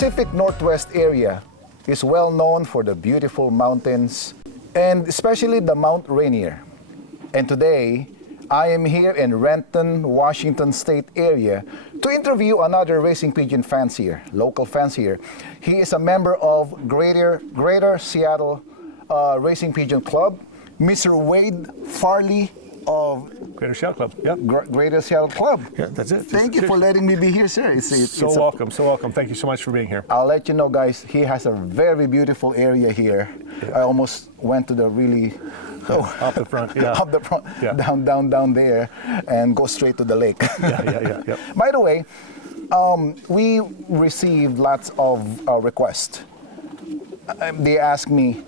Pacific Northwest area is well known for the beautiful mountains and especially the Mount Rainier. And today, I am here in Renton, Washington State area to interview another racing pigeon fancier, local fancier. He is a member of Greater Seattle Racing Pigeon Club, Mr. Wade Farley of Greater Seattle Club. Yep. Greater Seattle Club. Yeah, that's it. Thank you for letting me be here, sir. So welcome. Thank you so much for being here. I'll let you know, guys, he has a very beautiful area here. Yeah. I almost went to the really... up the front, yeah. Up the front, yeah. down there, and go straight to the lake. Yeah. By the way, we received lots of requests. They ask me,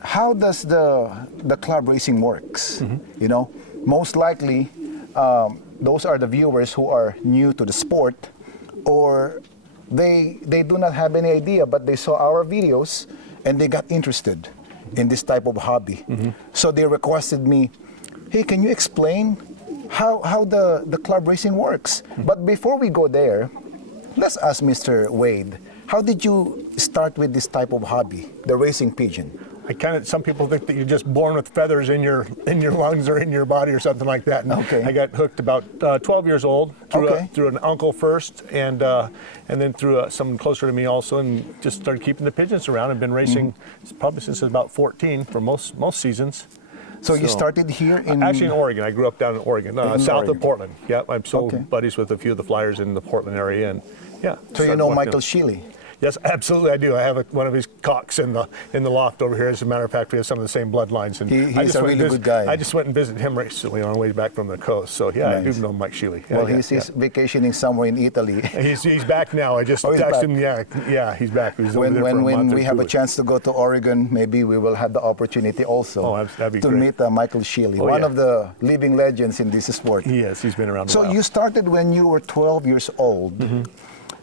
how does the club racing works? Mm-hmm. You know, most likely, those are the viewers who are new to the sport, or they do not have any idea, but they saw our videos and they got interested in this type of hobby. Mm-hmm. So they requested me, hey, can you explain how the club racing works? Mm-hmm. But before we go there, let's ask Mr. Wade, how did you start with this type of hobby, the racing pigeon? Some people think that you're just born with feathers in your lungs or in your body or something like that. And okay. I got hooked about 12 years old through an uncle first, and then through someone closer to me also, and just started keeping the pigeons around. I've been racing probably since I was about 14 for most seasons. So you started here in... Actually in Oregon. I grew up down in Oregon, south of Portland. Yeah, I'm buddies with a few of the flyers in the Portland area, and yeah. So you know Michael Sheely? Yes, absolutely, I do. I have one of his cocks in the loft over here. As a matter of fact, we have some of the same bloodlines. And he's a really good guy. I just went and visited him recently on the way back from the coast. So yeah, nice. I do know Mike Sheely. Yeah, well, he's vacationing somewhere in Italy. He's back now. I just texted him. Yeah, he's back. He's over there for a month when we have a 2 chance to go to Oregon, maybe we will have the opportunity also to meet Michael Sheely, one of the living legends in this sport. Yes, he's been around a while. So you started when you were 12 years old. Mm-hmm.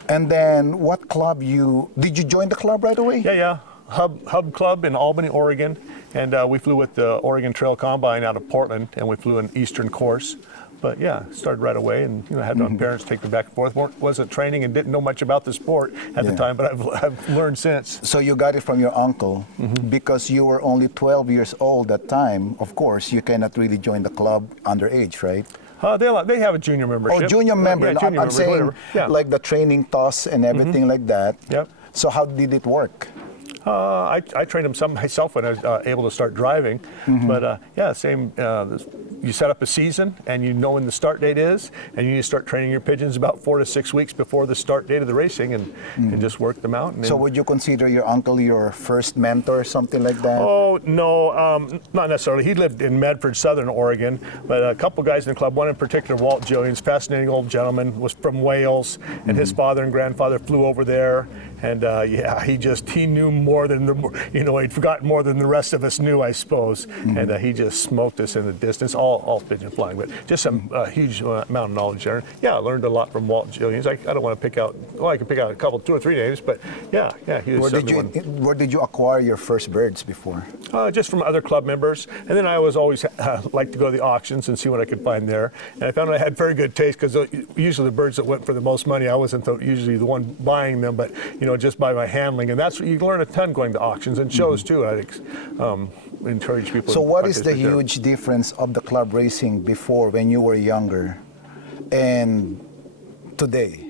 And then what club did you join the club right away? Yeah. Hub Club in Albany, Oregon. And we flew with the Oregon Trail Combine out of Portland, and we flew an Eastern course. But yeah, started right away, and had my parents take me back and forth. Wasn't training and didn't know much about the sport at the time, but I've learned since. So you got it from your uncle, because you were only 12 years old at that time. Of course, you cannot really join the club underage, right? They have a junior membership. Oh, junior member. Junior I'm saying like the training toss and everything like that. Yep. So how did it work? I trained him some myself when I was able to start driving. But same. You set up a season, and you know when the start date is, and you need to start training your pigeons about 4 to 6 weeks before the start date of the racing, and just work them out. So would you consider your uncle your first mentor or something like that? Oh, no, not necessarily. He lived in Medford, Southern Oregon, but a couple guys in the club, one in particular, Walt Jillians, fascinating old gentleman, was from Wales, and his father and grandfather flew over there. And he knew more than he'd forgotten more than the rest of us knew, I suppose. And he just smoked us in the distance, all pigeon flying, but just a huge amount of knowledge there. Yeah, I learned a lot from Walt Jillians. I don't want to pick out. Well, I can pick out a couple, 2 or 3 names, but yeah, he was. Where did you acquire your first birds before? Just from other club members, and then I was always like to go to the auctions and see what I could find there. And I found I had very good taste, because usually the birds that went for the most money, I wasn't usually the one buying them, but just by my handling, and that's what you learn a ton going to auctions and shows too. I'd encourage people. So what is the huge difference of the club racing before, when you were younger, and today?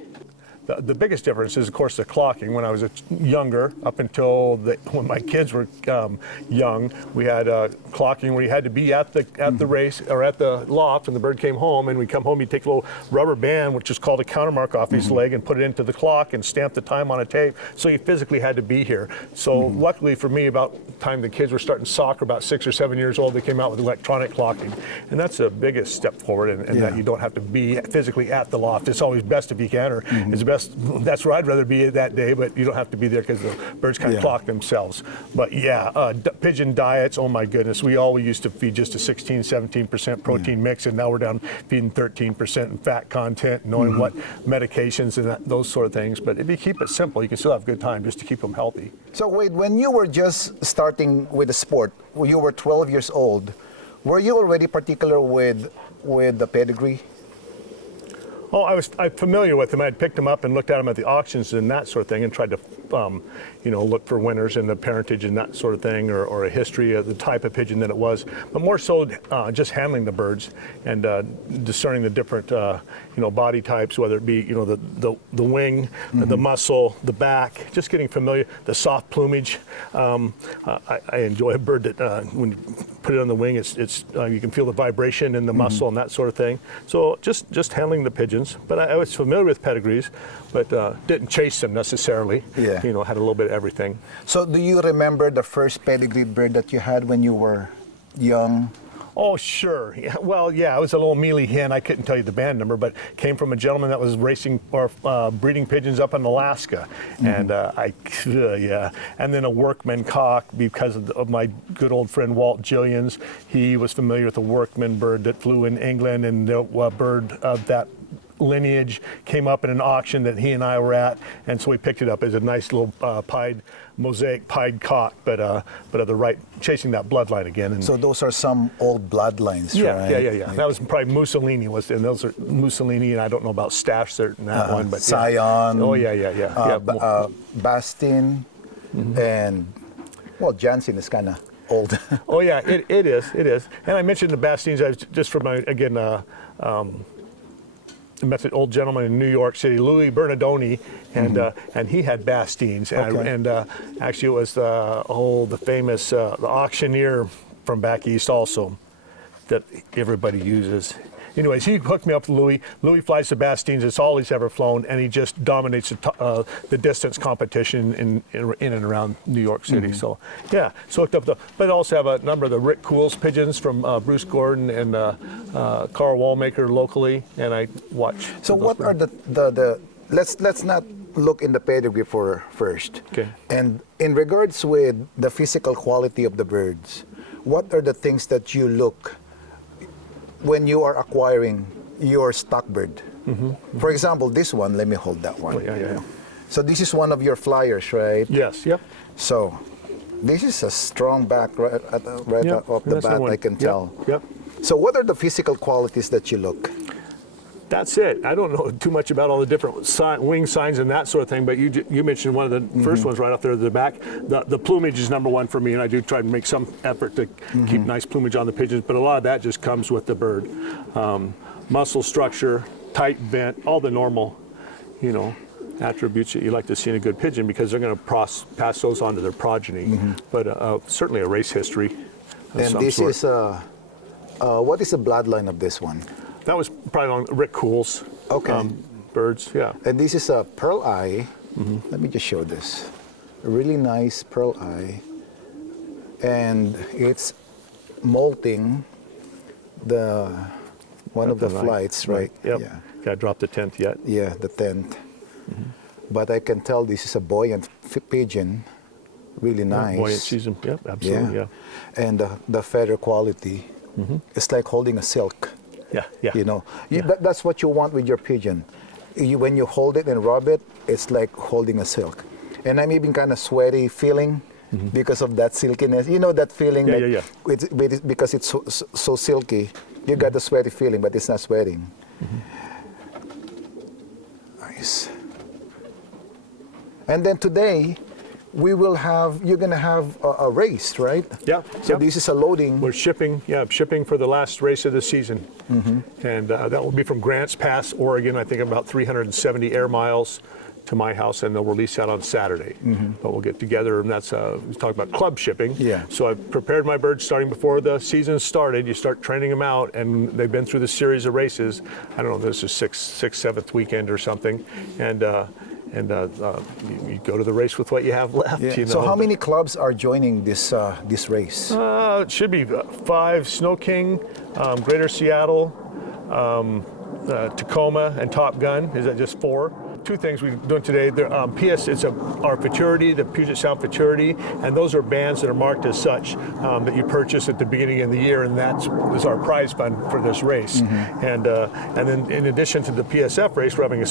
The biggest difference is, of course, the clocking. When I was younger, up until when my kids were young, we had clocking where you had to be at the race or at the loft, and the bird came home, and we'd come home, you'd take a little rubber band, which is called a countermark, off his leg, and put it into the clock and stamp the time on a tape. So you physically had to be here. So luckily for me, about the time the kids were starting soccer, about 6 or 7 years old, they came out with electronic clocking, and that's the biggest step forward. And that you don't have to be physically at the loft. It's always best if you can, or it's best. That's where I'd rather be that day, but you don't have to be there because the birds kind of clock themselves. But pigeon diets, oh my goodness. We used to feed just a 16, 17% protein mix, and now we're down feeding 13% in fat content, knowing what medications and those sort of things. But if you keep it simple, you can still have a good time just to keep them healthy. So Wade, when you were just starting with the sport, when you were 12 years old, were you already particular with the pedigree? Oh, I'm familiar with them. I'd picked them up and looked at them at the auctions and that sort of thing, and tried to, look for winners and the parentage and that sort of thing, or a history of the type of pigeon that it was. But more so, just handling the birds and discerning the different, body types, whether it be, the wing, the muscle, the back. Just getting familiar. The soft plumage. I enjoy a bird that when you put it on the wing, it's you can feel the vibration in the muscle and that sort of thing. So just handling the pigeons. But I was familiar with pedigrees, but didn't chase them necessarily. Yeah. Had a little bit of everything. So do you remember the first pedigreed bird that you had when you were young? Oh, sure. Yeah, well, yeah, I was a little mealy hen. I couldn't tell you the band number, but came from a gentleman that was racing or breeding pigeons up in Alaska. And and then a workman cock because of my good old friend Walt Jillians. He was familiar with the workman bird that flew in England, and the bird of that lineage came up in an auction that he and I were at, and so we picked it up as a nice little mosaic pied cock, but of the right, chasing that bloodline again. And so those are some old bloodlines, right? Yeah. That was probably Mussolini, and those are Mussolini, and I don't know about Stash certain that one, but Scion. Oh yeah. Bastin, and Jansen is kind of old. Oh yeah, it is. And I mentioned the Bastines. I was just from I met an old gentleman in New York City, Louis Bernardoni, and he had Bastines, and actually it was the famous the auctioneer from back east also that everybody uses. Anyways, he hooked me up with Louis. Louis flies the Bastines. It's all he's ever flown, and he just dominates the distance competition in and around New York City. So, yeah, so hooked up but also have a number of the Rick Cools pigeons from Bruce Gordon and Carl Wallmaker locally, and I watch. So what are the let's not look in the pedigree first. Okay. And in regards with the physical quality of the birds, what are the things that you look when you are acquiring your stock bird? For example, this one, let me hold that one. Oh, yeah. So this is one of your flyers, right? Yes, yep. So this is a strong back right off the bat, I can tell. Yep. So what are the physical qualities that you look? That's it. I don't know too much about all the different wing signs and that sort of thing, but you mentioned one of the first ones right off there at the back. The plumage is number one for me, and I do try to make some effort to keep nice plumage on the pigeons, but a lot of that just comes with the bird. Muscle structure, tight vent, all the normal, attributes that you like to see in a good pigeon, because they're going to pass those on to their progeny. But certainly a race history of and some this sort. Is what is the bloodline of this one? That was probably on Rick Cool's birds, yeah. And this is a pearl eye. Let me just show this. A really nice pearl eye. And it's molting one of the flights, right? Yep. Yeah. Got dropped the 10th yet. Yeah, the 10th. But I can tell this is a buoyant pigeon. Really nice. Buoyant season, yep, absolutely, yeah. And the feather quality, it's like holding a silk. Yeah. That's what you want with your pigeon. When you hold it and rub it, it's like holding a silk. And I'm even kind of sweaty feeling because of that silkiness. You know that feeling? Because it's so silky, you got the sweaty feeling, but it's not sweating. Nice. And then today, you're going to have a race, right? Yeah. So this is a loading. We're shipping for the last race of the season. And that will be from Grants Pass, Oregon, I think about 370 air miles to my house, and they'll release that on Saturday. But we'll get together, and that's, we talk about club shipping. Yeah. So I've prepared my birds starting before the season started. You start training them out, and they've been through the series of races. I don't know, this is sixth, seventh weekend or something. And you go to the race with what you have left. Yeah. So how many clubs are joining this race? It should be 5: Snow King, Greater Seattle, Tacoma, and Top Gun. Is that just 4? Two things we're doing today. It's our futurity, the Puget Sound Futurity, and those are bands that are marked as such that you purchase at the beginning of the year, and that was our prize fund for this race. And then in addition to the PSF race, we're having an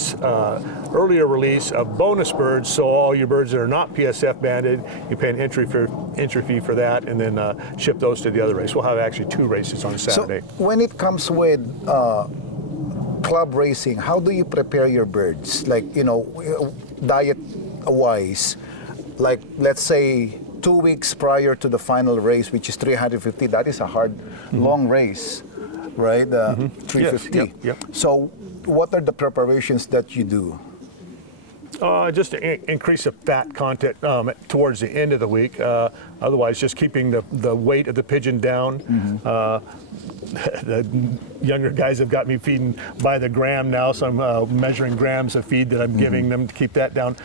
earlier release of bonus birds, so all your birds that are not PSF banded, you pay an entry fee for that, and then ship those to the other race. We'll have actually 2 races on Saturday. So when it comes with club racing, how do you prepare your birds? Like, diet-wise, like, let's say 2 weeks prior to the final race, which is 350, that is a hard, long race, right? 350. Yes, yep. So what are the preparations that you do? Just to increase the fat content towards the end of the week. Otherwise, just keeping the weight of the pigeon down. The younger guys have got me feeding by the gram now, so I'm measuring grams of feed that I'm giving them to keep that down.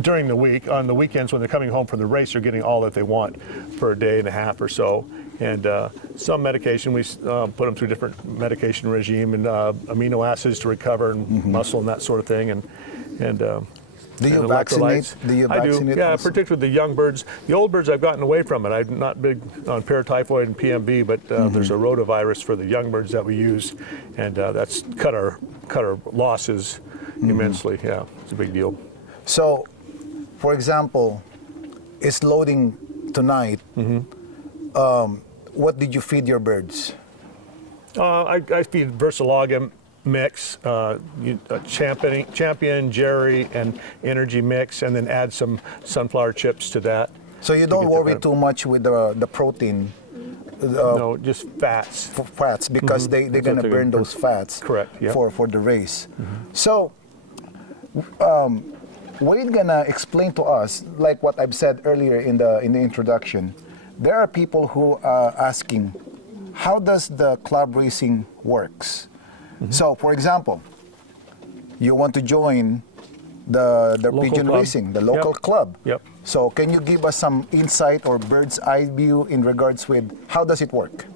During the week, on the weekends when they're coming home from the race, they're getting all that they want for a day and a half or so. And some medication, we put them through different medication regime and amino acids to recover and muscle and that sort of thing. And do you and vaccinate? electrolytes. Do you I vaccinate? do, yeah, also? particularly the young birds. The old birds, I've gotten away from it. I'm not big on paratyphoid and PMB, but there's a rotavirus for the young birds that we use, and that's cut our losses immensely. Yeah, it's a big deal. So, for example, it's loading tonight. What did you feed your birds? I feed Versalogam mix, champion, Jerry, and energy mix, and then add some sunflower chips to that. So you don't worry too much with the protein. No, just fats. Fats, because they're going to burn those fats. Correct. Yeah. For the race. So, what are you gonna explain to us? Like what I've said earlier in the introduction, there are people who are asking, how does the club racing works? So, for example, you want to join the pigeon club. racing, the local club. Yep. So, can you give us some insight or bird's eye view in regards with how does it work?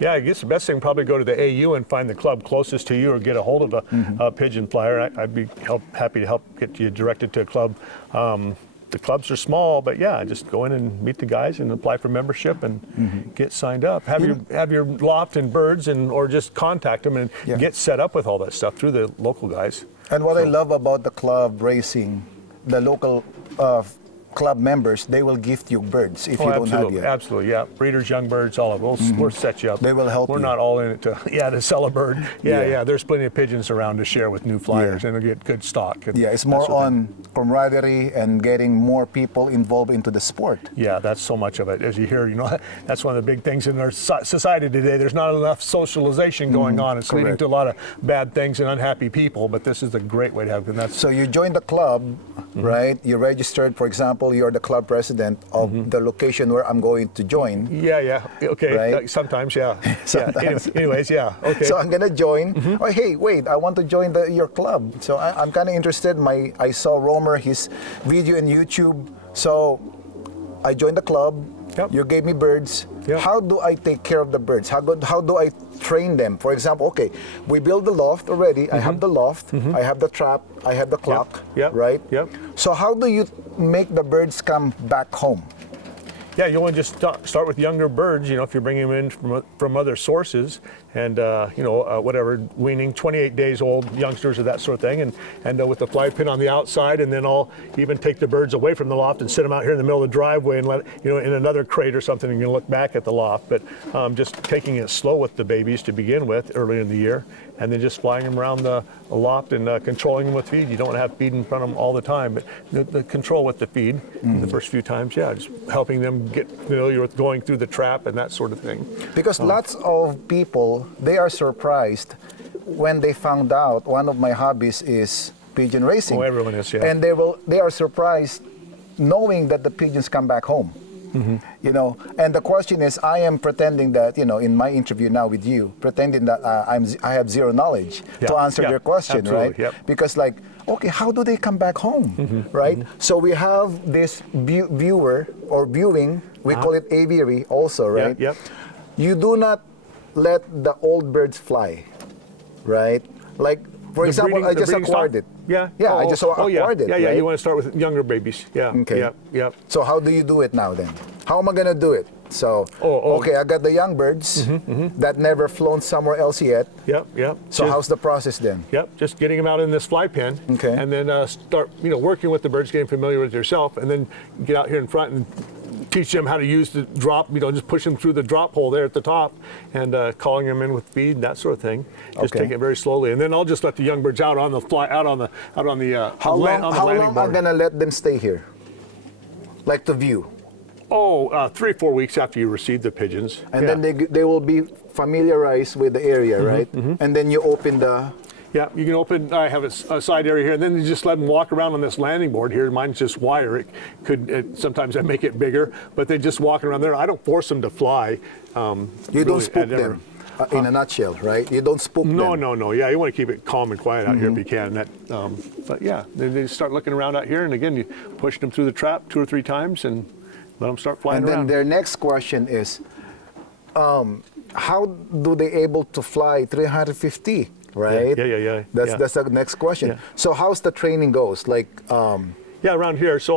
Yeah, I guess the best thing probably go to the AU and find the club closest to you, or get a hold of a pigeon flyer. I'd be happy to help get you directed to a club. The clubs are small, but yeah, just go in and meet the guys and apply for membership and get signed up. Have your loft and birds, or just contact them and get set up with all that stuff through the local guys. And what I love about the club racing, the local club members, they will gift you birds if you don't have yet. Absolutely, yeah. Breeders, young birds, all of them. We'll set you up. They will help We're you. not all in it to sell a bird. Yeah. There's plenty of pigeons around to share with new flyers, and they'll get good stock. And it's more on camaraderie and getting more people involved into the sport. Yeah, that's so much of it. As you hear, that's one of the big things in our society today. There's not enough socialization going on. It's leading to a lot of bad things and unhappy people, but this is a great way to have it. So you joined the club, right? You registered, for example, you're the club president of the location where I'm going to join. Yeah. Okay. Right? Sometimes, yeah. Sometimes. Yeah. Anyways, yeah. Okay. So I'm gonna join. Oh, hey, wait! I want to join your club. So I'm kind of interested. I saw Romer, his video in YouTube. So I joined the club. Yep. You gave me birds. Yep. How do I take care of the birds? How do I train them? For example, okay, we build the loft already. I have the loft. I have the trap. I have the clock. Yep. Right. Yep. So how do you make the birds come back home? Yeah, you want to just start with younger birds, if you're bringing them in from other sources, and whatever, weaning, 28 days old youngsters or that sort of thing, and with the fly pin on the outside, and then I'll even take the birds away from the loft and sit them out here in the middle of the driveway and let, in another crate or something, and you can look back at the loft. But just taking it slow with the babies to begin with early in the year, and then just flying them around the loft and controlling them with feed. You don't want to have feed in front of them all the time, but the control with the feed the first few times, just helping them get familiar with going through the trap and that sort of thing. Because lots of people, they are surprised when they found out one of my hobbies is pigeon racing. Oh, everyone is, yeah. And they are surprised knowing that the pigeons come back home. And the question is, I am pretending that, in my interview now with you, pretending that I have zero knowledge to answer your question, absolutely, right? Yep. Because okay, how do they come back home, right? So we have this viewer or viewing, we call it aviary also, right? Yep. You do not let the old birds fly, right? Like, for example, I just acquired it. Yeah. I just acquired it. Yeah. Right? You want to start with younger babies. Yeah. Okay. Yep. So how do you do it now then? How am I gonna do it? So okay, I got the young birds that never flown somewhere else yet. Yep. So how's the process then? Yep. Just getting them out in this fly pen. Okay. And then start, working with the birds, getting familiar with yourself, and then get out here in front and teach them how to use the drop, just push them through the drop hole there at the top and calling them in with feed and that sort of thing. Just take it very slowly. And then I'll just let the young birds out on the How long am I gonna let them stay here? Like to view? 3 or 4 weeks after you receive the pigeons. And then they will be familiarized with the area, right? And then you open the... Yeah, you can open, I have a side area here, and then you just let them walk around on this landing board here. Mine's just wire. Sometimes I make it bigger, but they just walk around there. I don't force them to fly. You don't spook them, in a nutshell, right? You don't spook them. No. Yeah, you want to keep it calm and quiet out here if you can. But yeah, they start looking around out here, and again, you push them through the trap 2 or 3 times and let them start flying around. And then their next question is, how do they able to fly 350? Right? Yeah. That's the next question. Yeah. So how's the training goes? Like, around here. So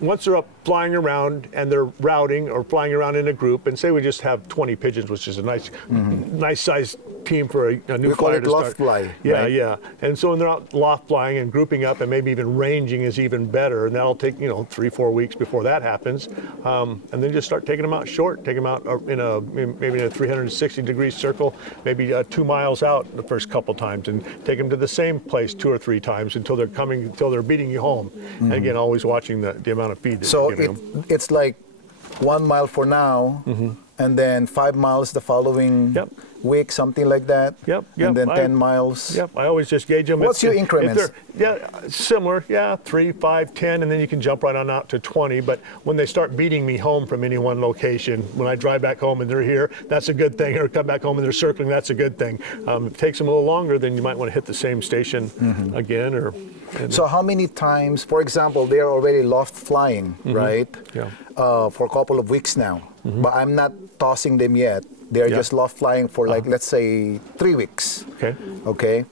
once they're up flying around and they're routing or flying around in a group, and say we just have 20 pigeons, which is a nice size team for a new flyer to start. Loft fly. Yeah, right? yeah. And so when they're out loft flying and grouping up and maybe even ranging is even better, and that'll take 3-4 weeks before that happens. And then just start taking them out short, take them out maybe in a 360-degree circle, maybe 2 miles out the first couple times, and take them to the same place 2 or 3 times until they're beating you home. And again, always watching the amount of feed that you're giving them. It's like 1 mile for now, and then 5 miles the following week, something like that. Yep. And then 10 miles. Yep. I always just gauge them. What's your increments? Similar. Yeah, 3, 5, 10, and then you can jump right on out to 20. But when they start beating me home from any one location, when I drive back home and they're here, that's a good thing. Or come back home and they're circling, that's a good thing. If it takes them a little longer, then you might want to hit the same station again. So how many times, for example, they're already loft flying, right? Yeah. For a couple of weeks now, but I'm not tossing them yet. They're just loft flying for let's say 3 weeks. Okay.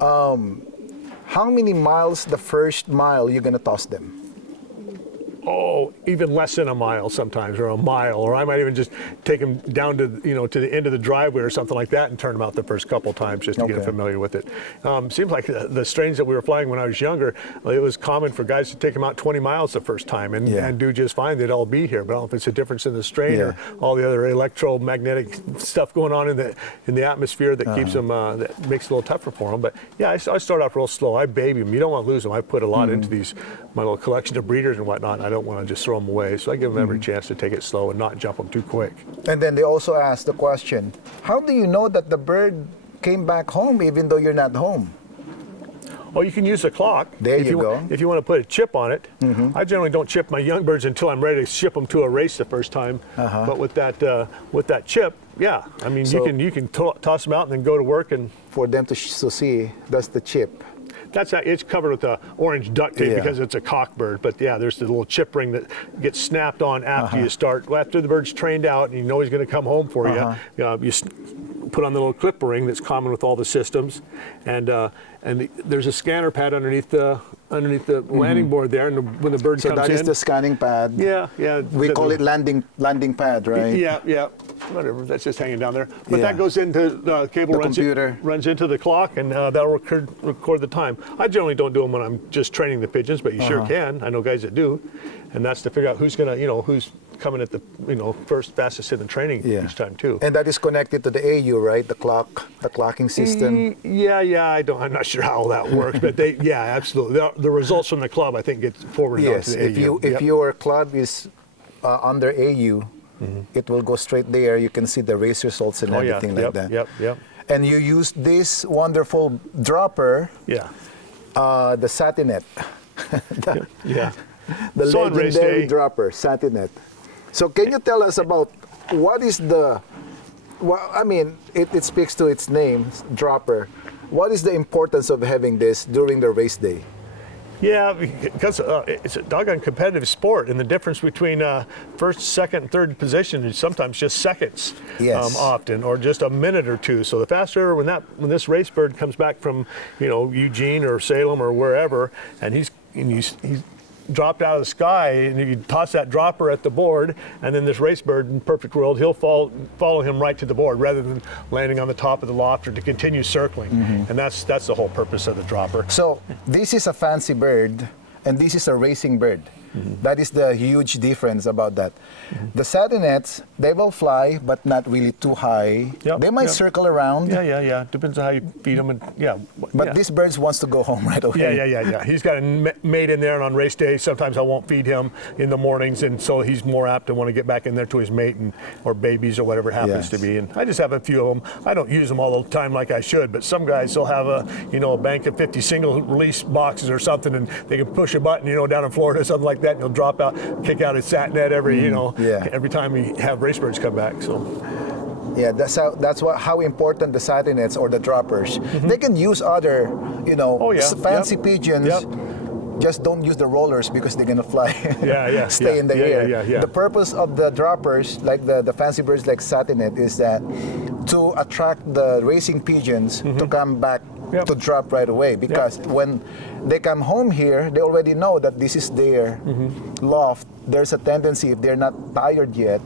How many miles the first mile you're gonna toss them? Even less than a mile sometimes, or a mile, or I might even just take them down to to the end of the driveway or something like that and turn them out the first couple times just to get familiar with it. Seems like the strains that we were flying when I was younger, it was common for guys to take them out 20 miles the first time and do just fine. They'd all be here, but I don't know if it's a difference in the strain or all the other electromagnetic stuff going on in the atmosphere that keeps them that makes it a little tougher for them. But yeah, I start off real slow. I baby them. You don't want to lose them. I put a lot into my little collection of breeders and whatnot. I don't want to just throw them away, so I give them every chance to take it slow and not jump them too quick. And then they also ask the question, how do you know that the bird came back home even though you're not home? You can use the clock. There you go. If you want to put a chip on it. I generally don't chip my young birds until I'm ready to ship them to a race the first time. But with that chip, I mean, you can toss them out and then go to work. And for them to see, that's the chip. It's covered with orange duct tape because it's a cock bird. But yeah, there's the little chip ring that gets snapped on after you start. Well, after the bird's trained out and you know he's going to come home for you, you put on the little clip ring that's common with all the systems, and there's a scanner pad underneath the landing board there, and when the bird comes in. So that is the scanning pad. Yeah. We call it landing pad, right? Yeah. Whatever. That's just hanging down there. But that goes into the cable, runs into the clock, and that'll record the time. I generally don't do them when I'm just training the pigeons, but you sure can. I know guys that do, and that's to figure out who's coming at the first fastest in the training each time too. And that is connected to the AU, right? The clocking system. I'm not sure how that works, but absolutely. The results from the club, I think, get forwarded onto the AU. If your club is under AU, it will go straight there. You can see the race results and everything like that. Yep. And you use this wonderful dropper. Yeah. The Satinet. The So on race legendary day, dropper, Satinet. So can you tell us about what is it speaks to its name, dropper. What is the importance of having this during the race day? Yeah, because it's a doggone competitive sport, and the difference between first, second, and third position is sometimes just seconds, often, or just a minute or two. So the faster when this race bird comes back from Eugene or Salem or wherever, and he's dropped out of the sky, and you toss that dropper at the board, and then this race bird in perfect world, he'll follow him right to the board rather than landing on the top of the loft or to continue circling. And that's the whole purpose of the dropper. So this is a fancy bird, and this is a racing bird. That is the huge difference about that. The satinets, they will fly, but not really too high. Yep, They might yep. circle around. Yeah. Depends on how you feed them, and But yeah. this bird wants to go home right away. Yeah. He's got a mate in there, and on race day, sometimes I won't feed him in the mornings, and so he's more apt to want to get back in there to his mate or babies or whatever it happens to be. And I just have a few of them. I don't use them all the time like I should, but some guys will have a bank of 50 single release boxes or something, and they can push a button, down in Florida or something like that, and he'll drop out, kick out his sat net every time we have race birds come back. So. Yeah, that's how important the satinets or the droppers. They can use other, fancy pigeons. Yep. Just don't use the rollers because they're gonna fly. Stay in the air. Yeah. The purpose of the droppers, like the fancy birds like satinet, is that to attract the racing pigeons to come back to drop right away. Because when they come home here, they already know that this is their loft. There's a tendency, if they're not tired yet.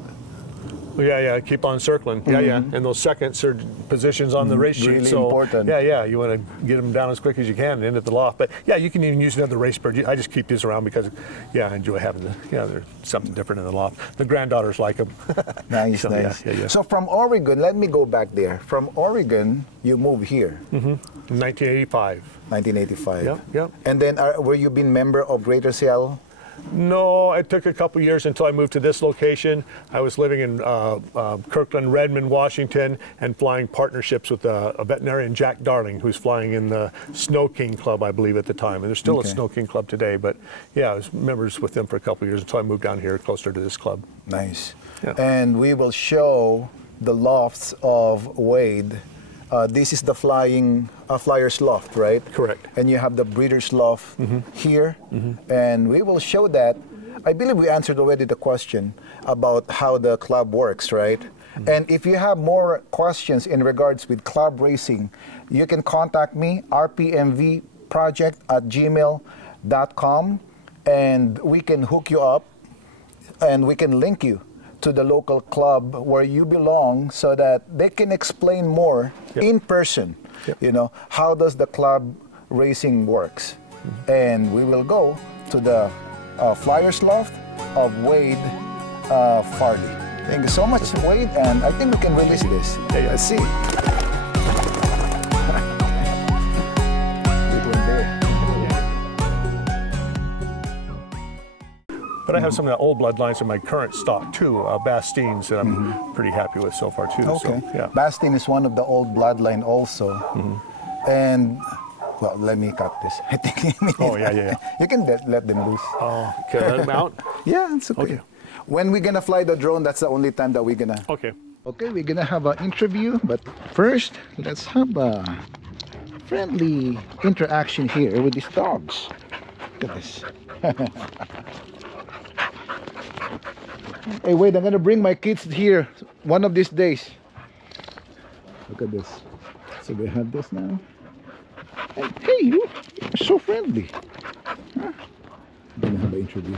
Yeah, keep on circling. Yeah. And those seconds are positions on the race sheet. Really so, important. Yeah, you want to get them down as quick as you can and into the loft. But yeah, you can even use another race bird. I just keep this around because, I enjoy having there's something different in the loft. The granddaughters like them. Nice. Yeah. So from Oregon, let me go back there. From Oregon, you moved here. 1985. 1985. Yep. And then were you been member of Greater Seattle? No, it took a couple years until I moved to this location. I was living in Kirkland, Redmond, Washington, and flying partnerships with a veterinarian, Jack Darling, who's flying in the Snow King Club, I believe, at the time. And there's still a Snow King Club today, but I was members with them for a couple of years until I moved down here closer to this club. Nice. Yeah. And we will show the lofts of Wade. This is the flyer's loft, right? Correct. And you have the breeder's loft here, and we will show that. I believe we answered already the question about how the club works, right? And if you have more questions in regards with club racing, you can contact me, rpmvproject@gmail.com, and we can hook you up, and we can link you to the local club where you belong so that they can explain more in person, how does the club racing works. And we will go to the Flyers Loft of Wade Farley. Thank you so much, Wade, and I think we can release this. Let's see. But I have some of the old bloodlines in my current stock too, Bastines, that I'm pretty happy with so far too. Okay. So, Bastine is one of the old bloodline also. And, well, let me cut this. I think you can let them loose. Oh, can I let them out? Yeah, it's okay. When we're gonna fly the drone, that's the only time that we're gonna. Okay, we're gonna have an interview, but first, let's have a friendly interaction here with these dogs. Look at this. Hey, wait, I'm gonna bring my kids here one of these days. Look at this. So we have this now. And hey, you're so friendly. Huh? I'm gonna have an interview.